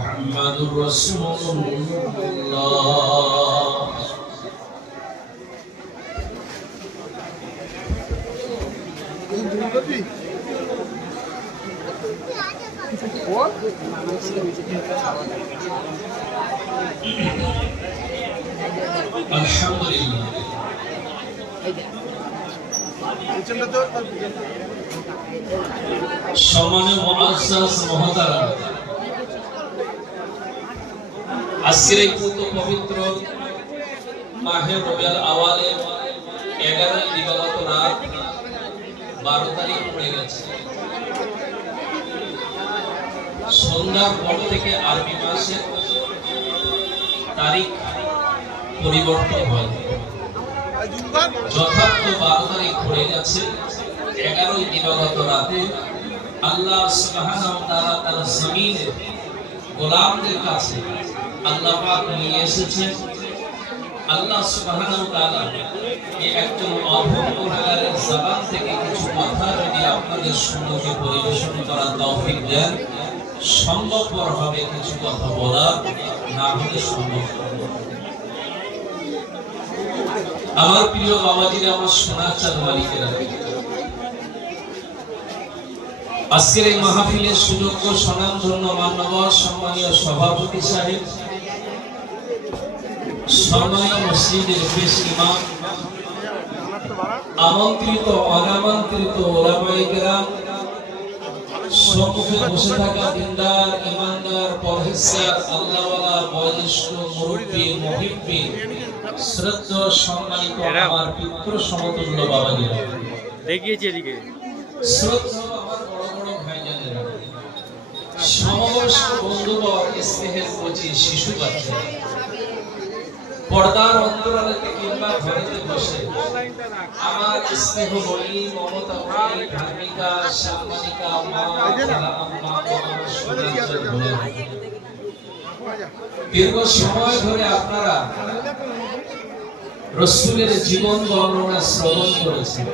মুহাম্মাদুর রাসূলুল্লাহ। আলহামদুলিল্লাহ। সম্মানীয় মুআজ্জাজ মুহতারাম, আজকের এই পবিত্র মাহে রবিউল আওয়ালের 11 দিবাগত রাত 12 তারিখ পড়ে গেছে। সন্ধ্যার পর থেকে আরবি মাসের তারিখ পরিবর্তন হয়। যথার্থ 12 তারিখ পড়ে গেছে। 11 দিবাগত রাতে আল্লাহ সুবহানাহু ওয়া তাআলা তার জমিনে গোলামদের কাছে আল্লাহ পাক নিয়ে এসেছেন। আল্লাহ সুবহানাহু ওয়া তাআলা এই একজন অভুক্ত গুনাহগারের জবান থেকে কিছু কথা যদি আপনাদের সম্মুখে পরিবেশন করার তৌফিক দেন, সম্ভবপর হবে কিছু কথা বলা, না হলে সম্ভব হবে। আমার প্রিয় বাবাজিরা, আমার সোনার চাঁদ মালিকেরা, আজকের এই মাহফিলের সুযোগ্য স্বনামধন্য মান্যবর সম্মানীয় সভাপতি সাহেব, সম্মানীয় মসজিদের পেশ ইমাম, আমন্ত্রিত অনামন্ত্রিত ওলামায়ে কেরাম, সম্মুখে বসে থাকা দিনদার ইমানদার পরহেজগার আল্লাহওয়ালা বয়োজ্যেষ্ঠ মুরব্বি মুহিব্বি শ্রদ্ধেয় সম্মানিত আমার পিতৃ সমতুল্য বাবাজিরা, দেখিয়েছি এদিকে শ্রদ্ধেয় আমার বড় বড় ভাইজানেরা, সমবয়স্ক বন্ধুবর, স্নেহের কচি শিশু বাচ্চা, পর্দার অন্তরালে কিংবা ঘরেতে বসে আমার স্নেহ বলি, মমতা বলি, ধার্মিকা সম্মানিকা মা, আম্মা, দীর্ঘ সময় ধরে আপনারা রাসূলের জীবন বর্ণনা শ্রবণ করেছেন।